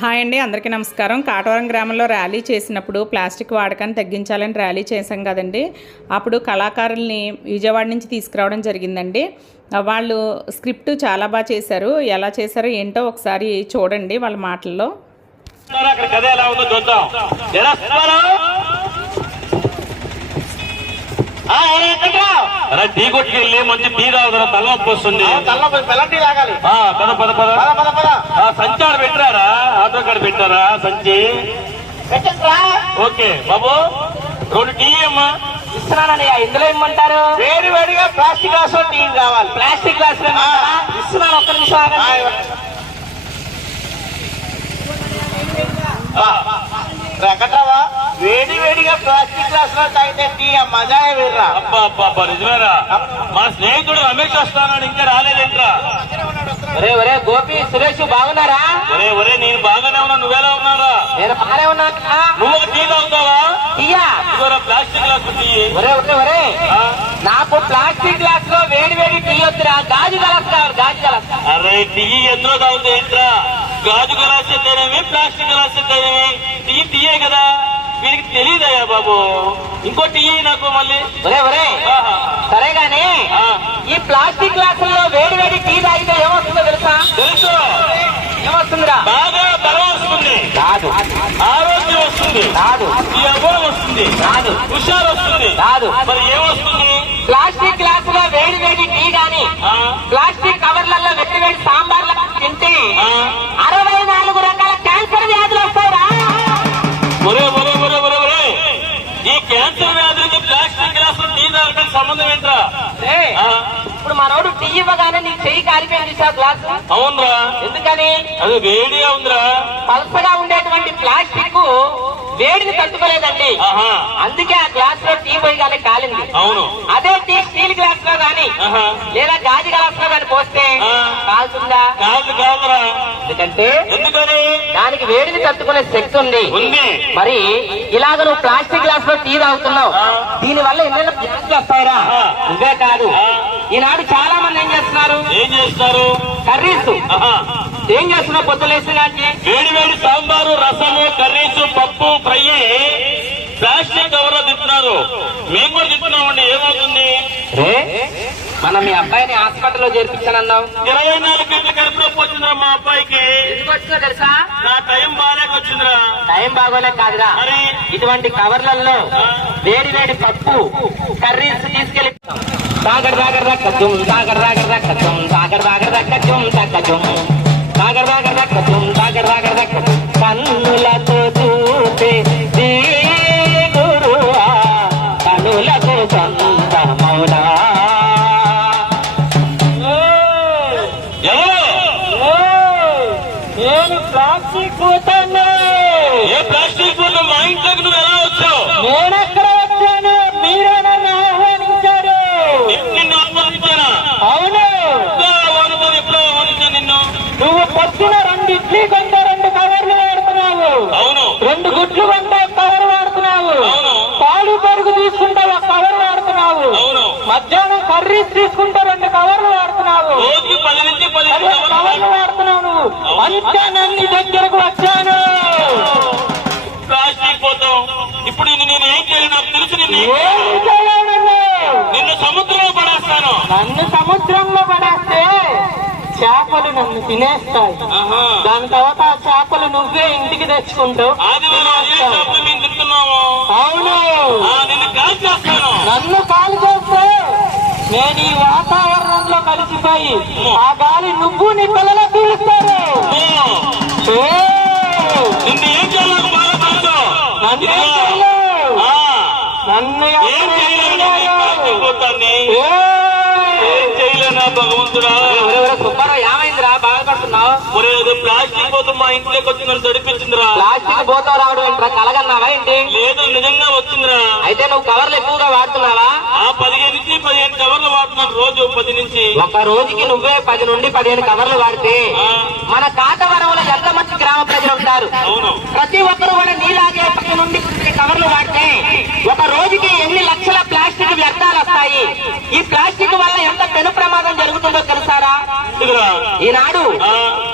Hi అండి అందరికీ నమస్కారం. కాటవరం గ్రామంలో ర్యాలీ చేసినప్పుడు ప్లాస్టిక్ వాడకాన్ని తగ్గించాలని ర్యాలీ చేశాం కదండి. అప్పుడు కళాకారుల్ని విజయవాడ నుంచి తీసుకురావడం జరిగిందండి. వాళ్ళు స్క్రిప్ట్ చాలా బాగా చేశారు. ఎలా చేశారో ఏంటో ఒకసారి చూడండి వాళ్ళ మాటల్లో. ఎలా ఉందో చూద్దాం ఎలా వస్తున్నారు? ఆ, ఎలా ఎక్కడ్రా? అరే టీ కొట్టుకెళ్ళి మంచి టీ తాగుదరా తలనొప్పి వస్తుంది. పద పద పద. సంచారం పెట్టారా? ఆటో కాడ పెట్టారా సంచి? ఓకే బాబు. రెండు టీ అమ్మా ఇస్తున్నానని ఇందులో ఇమ్మంటారు. వేడి వేడిగా ప్లాస్టిక్ గ్లాస్ టీ కావాలి. ప్లాస్టిక్ గ్లాస్ ఇస్తున్నాను ఒక్క నిమిషం ఆగండి. ఆ, వెంకట్రావా వేడి వేడిగా ప్లాస్టిక్ గ్లాస్లో తాగితే టీ ఆ మజా వేర్రా అబ్బా అబ్బా అబ్బా నిజమేరా. మన స్నేహితుడు రమేష్ వస్తానని ఇంకా రాలేదేంట్రా? ఒరే ఒరే గోపి సురేష్ బాగున్నారా? ఒరే ఒరే నేను బాగానే ఉన్నా నువ్వెలా ఉన్నారా నేను బాగానే ఉన్నా నువ్వు టీ తాగుతావా? టీయా? Plastic glass tea. ఒరే ఒరే ఒరే? నాకు ప్లాస్టిక్ గ్లాస్లో వేడి వేడి టీ వద్దురా. గాజు గ్లాస్ కావాలి గాజు గ్లాస్. అరే టీ ఎందులో తాగుతా ఏంట్రా? గాజు గ్లాస్ ఎత్తేనేమి ప్లాస్టిక్ గ్లాస్ ఎత్తేనేమి టీయే కదా. వీరికి తెలియదయ్యా బాబు? ఇంకో టీ నాకు మళ్ళీ. ఒరే ఒరే. ఆహా. సరే గాని ఈ ప్లాస్టిక్ గ్లాసుల్లో వేడి వేడి టీ తాగితే ఏమొస్తుందో తెలుసా? తెలుసు. ఏమొస్తుందిరా? బాగా బలం వస్తుంది రాదు ఆరోగ్యం వస్తుంది. ఈ అవ్వం వస్తుంది. రాదు హుషారు వస్తుంది. రాదు మరి ఏమొస్తుంది? ప్లాస్టిక్ గ్లాసులో వేడి వేడి టీ గాని టీ ఇవ్వగానే నీ చెయ్యి కాలిపోయింది సార్ గ్లాసు అవునరా ఎందుకని? అది వేడిగా ఉందిరా. పల్సగా ఉండేటువంటి ప్లాస్టిక్ వేడిని తట్టుకోలేదండి. అందుకే ఆ గ్లాస్లో టీ పోయగానే కాలింది. అవును. అదే టీ స్టీల్ గ్లాస్లో గాని లేదా గాజు గ్లాస్లో గాని పోస్తే. కాలుతుందా? కాదు కాదురా. ఎందుకంటే ఎందుకని? దానికి వేడిని తట్టుకునే శక్తి ఉంది. ఉంది. మరి ఇలాగ నువ్వు ప్లాస్టిక్ గ్లాస్లో టీ తాగుతున్నావు. దీని వల్ల ఎన్నెన్న గ్యాస్లు వస్తాయిరా. ఇవే కాదు. ఈనాడు చాలా మంది ఏం చేస్తున్నారు? ఏం చేస్తారు? కర్రీస్. ఏం చేస్తున్నారు పొద్దులేసిన దానికి? వేడి వేడి సాంబారు రసము కర్రీస్ పప్పు ఫ్రై. ప్లాస్టిక్ కవర్లో తింటున్నారు మేము కూడా తింటున్నామండి ఏమవుతుంది? మనం మీ అబ్బాయిని హాస్పిటల్లో చేర్పించానన్నావు. ఇరవై నాలుగు గంటల కడుపు నొప్పి వచ్చిందిరా మా అబ్బాయికి. తెలుసా? నా టైం బాగాలేక వచ్చిందిరా. టైం బాగోలే కాదురా. ఇటువంటి కవర్లలో వేడి వేడి పప్పు కర్రీస్ తీసుకెళ్ళి సాగర్ సాగర్ దక్కజుం సాగర్ సాగర్ దక్కజుం సాగర్ సాగర్ దక్కజుం దక్కజుం సాగర్ సాగర్ దక్కజుం సాగర్ సాగర్ దక్కజుం కన్నులతో చూపే మధ్యాహ్నం కర్రీస్ తీసుకుంటే రెండు కవర్లు వాడుతున్నావు. కవర్లు వాడుతున్నావు. నువ్వు. అంతే నన్ను దగ్గరకు వచ్చాను. ఇప్పుడు నేను ఏం చేయాలి నాకు తెలుసు నిన్ను సముద్రంలో పడేస్తాను. నన్ను సముద్రంలో పడేస్తే చేపలు నన్ను తినేస్తాయి. దాని తర్వాత ఆ చేపలు నువ్వే ఇంటికి తెచ్చుకుంటావు అవును. నిన్ను కాల్ చేస్తాను. నన్ను కాలు చేస్తే నేను ఈ వాతావరణంలో కలిసిపోయి ఆ గాలి నువ్వు నీ పిల్లలు పీలుస్తారు ఓ, ఏ! నిన్ను ఏం చేయాలి నాకు బాగా తెలుసు నన్ను ఏం. ఇదిగో. చేయలేవు. ఆ, నన్ను ఏం ఎవరు భగవంతుడా? ఏమైందిరా? బాధపడుతున్నావు? ప్లాస్టిక్ పోతాం మా ఇంట్లోకి వచ్చి నన్ను తడిపించిందిరా. ప్లాస్టిక్ బోతో రావడం ఏంట్రా? కలగన్నావా ఏంటి? లేదు నిజంగా వచ్చిందిరా. అయితే నువ్వు కవర్లు ఎక్కువగా వాడుతున్నావా? ఆ పదిహేను నుంచి పదిహేను కవర్లు వాడుతున్నాను రోజు పది నుంచి. ఒక రోజుకి నువ్వే పది నుండి పదిహేను కవర్లు వాడితే మన కాటవరంలో ఎంత మంది గ్రామ ప్రజలు ఉంటారు? ప్రతి ఒక్కరు కూడా నీలాగే పది నుండి కవర్లు వాడితే ఒక రోజుకి ఎన్ని లక్షల ప్లాస్టిక్ వ్యర్థాలు వస్తాయి? ఈ ప్లాస్టిక్ వల్ల ప్రమాదం జరుగుతుందో తెలుసారా. ఈనాడు.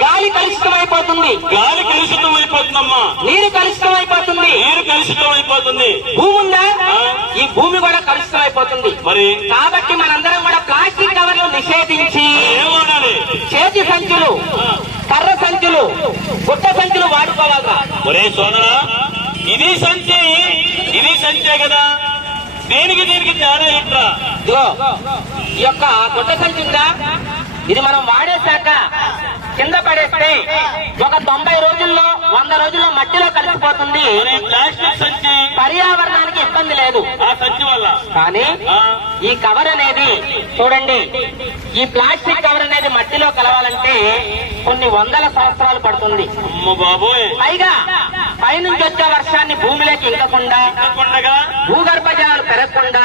గాలి కలుషితమైపోతుంది. అయిపోతుంది గాలి కలుషితం అయిపోతుందమ్మా నీరు కలుషితం అయిపోతుంది నీరు కలుషితం అయిపోతుంది భూమి ఉందా? ఈ భూమి కూడా కలుషితం అయిపోతుంది మరి? కాబట్టి మనందరం కూడా ప్లాస్టిక్ కవర్లు నిషేధించి చేతి సంచులు కర్ర సంచులు గుట్ట సంచులు వాడుకోవాలా ఒరే సోదరా ఇది సంచి ఇది సంచే కదా. దేనికి దీనికి తేడా ఏంట్రా? ఇదిగో ఈ యొక్క గుట్ట సంచి ఉందా ఇది మనం వాడేశాక కింద పడేస్తే ఒక తొంభై రోజుల్లో వంద రోజుల్లో మట్టిలో కలిసిపోతుంది. పర్యావరణానికి ఇబ్బంది లేదు. కానీ ఈ కవర్ అనేది చూడండి ఈ ప్లాస్టిక్ కవర్ అనేది మట్టిలో కలవాలంటే కొన్ని వందల సంవత్సరాలు పడుతుంది. పైగా పైనుంచి వచ్చే వర్షాన్ని భూమిలోకి ఇంకకుండా భూగర్భ జలాలు పెరగకుండా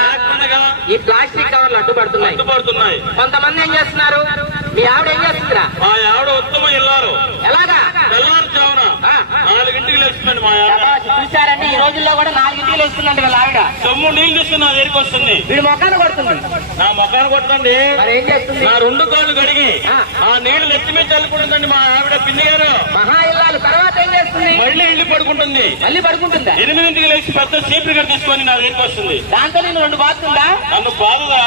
ఈ ప్లాస్టిక్ కవర్లు అడ్డుపడుతున్నాయి. కొంతమంది ఏం చేస్తున్నారు? మీ ఆవిడ ఏం చేస్తుందిరా? మా ఆవిడ ఉత్తమ ఇల్లారు. ఎలాగా? నాలుగింటికి లేచిపోయింది మా. చూశారండి ఈ రోజుల్లో కూడా నాలుగింటికి వేస్తుందండి వీళ్ళ ఆవిడ తమ్ముడు నీళ్ళు తెస్తుంది నా దగ్గరికి వస్తుంది? వీడు మొక్కను కొడుతుంది. నా ఏం చేస్తుంది? నా రెండు కాళ్ళు కడిగి ఆ. నీళ్ళు నెత్తి మీద చల్లుకుంటుందండి మా ఆవిడ పిన్ని గారు. మహా ఇల్లాలు తర్వాత ఏం చేస్తుంది? మళ్ళీ ఇల్లు పడుకుంటుంది. మళ్ళీ పడుకుంటుందా? ఎనిమిదింటికి లేచి పెద్ద చీపురు గారు తీసుకొని నా దగ్గరికి వస్తుంది. దాంతో నేను రెండు బాతుందా నన్ను బాధగా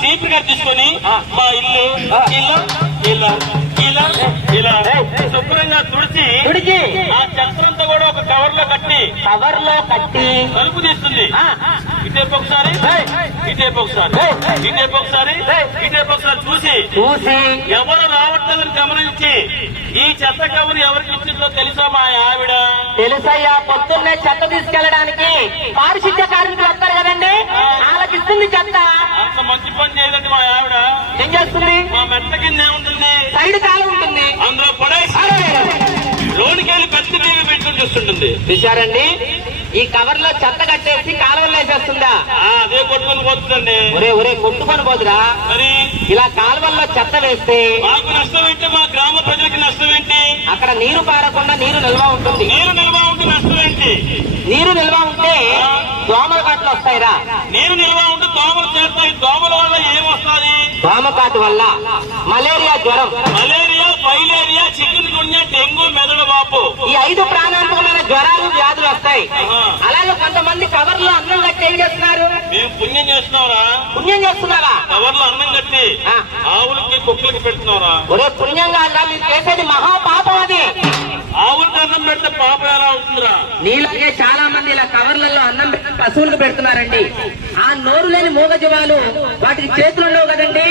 చీపురు గారు తీసుకొని మా ఇల్లు ఇలా ఇలా ఇలా శుభ్రంగా తుడిచి తుడిచి. ఆ చెత్తంతా కూడా ఒక కవర్లో కట్టి కవర్లో కట్టి. కలుపు తీస్తుంది. ఇటేపు ఒకసారి. ఇటేపు ఒకసారి. ఇటేపు ఒకసారి. ఇటేపు ఒకసారి చూసి. చూసి. ఎవరు రావట్లేదని గమనించి. ఈ చెత్త కవర్ ఎవరికి ఇచ్చిందో తెలుసా మా ఆవిడ? తెలుసయ్యా పొద్దున్నే చెత్త తీసుకెళ్ళడానికి పారిశుద్ధ్య కార్మికులు వస్తారు కదండి? వాళ్ళకి ఇస్తుంది చెత్త. అంత మంచి పని చేయదండి మా ఆవిడ. ఏం చేస్తుంది? మా మెట్ట కింద ఏముంటుంది సైడ్ కాలం ఉంటుంది. అందులో పడేసి లోనికి వెళ్ళి పెద్ద టీవీ పెట్టుకుని చూస్తుంటుంది. చూశారండి? ఈ కవర్లో చెత్త కట్టేసి కాలువలో వేసేస్తుందా? ఆ, అదే కొట్టుకొని పోతుందండి. ఒరే ఒరే కొట్టుకొని పోదురా. మరి? ఇలా కాలువల్లో చెత్త వేస్తే మాకు నష్టం ఏంటి? మా గ్రామ ప్రజలకి నష్టం ఏంటి? అక్కడ నీరు పారకుండా నీరు నిల్వ ఉంటుంది. నీరు నిల్వ ఉంటే నష్టం ఏంటి? నీరు నిల్వ ఉంటే దోమల కాట్లు వస్తాయిరా. నీరు నిల్వ ఉంటే దోమలు చేస్తాయి. దోమల వల్ల ఏమొస్తుంది? దోమకాటు వల్ల మలేరియా జ్వరం. Malaria filaria chikungunya dengue మెదడు వాపు ఈ ఐదు ప్రాణాంతకమైన జ్వరాలు వ్యాధులు వస్తాయి. అలాగే కొంతమంది కవర్లో అన్నం కట్టి ఏం చేస్తున్నారు మేము పుణ్యం చేస్తున్నావురా? పుణ్యం చేస్తున్నారా కవర్లో అన్నం కట్టి. ఆవులకి కుక్కలకి పెడుతున్నావురా? ఒరే పుణ్యంగా అన్నా మీరు చేసేది మహాపాపం అది. ఆవులకి అన్నం పెడితే పాపం ఎలా అవుతుందిరా? నీళ్ళకే చాలా మంది ఇలా కవర్లలో అన్నం పెట్టి పశువులకు పెడుతున్నారండి. ఆ నోరు లేని మూగజీవాలు వాటికి చేతులు ఉండవు కదండి.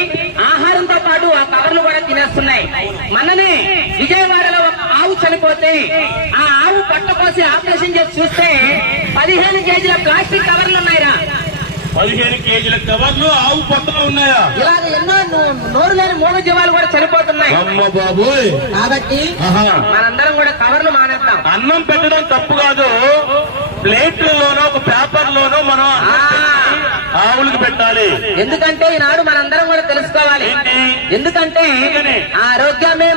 ఆహారంతో పాటు ఆ కవర్లు కూడా తినేస్తున్నాయి. మననే విజయవాడలో ఒక ఆవు చనిపోతే ఆ ఆవు పట్ట కోసి ఆపరేషన్ చేసి చూస్తే పదిహేను కేజీల ప్లాస్టిక్ కవర్లు ఉన్నాయిరా. పదిహేను కేజీల కవర్లు ఆవు పొట్టలు ఉన్నాయా? ఇలాగ ఎన్నో నోరు లేని మూగజీవాలు కూడా చనిపోతున్నాయి. అమ్మ బాబోయ్! కాబట్టి. మనందరం కూడా కవర్లు మానేద్దాం. అన్నం పెట్టడం తప్పు కాదు. ప్లేట్లలోనో ఒక పేపర్ లోనో మనం ఆవులకు పెట్టాలి. ఎందుకంటే ఈనాడు మనందరం కూడా తెలుసుకోవాలి? ఎందుకంటే? ఆరోగ్యమే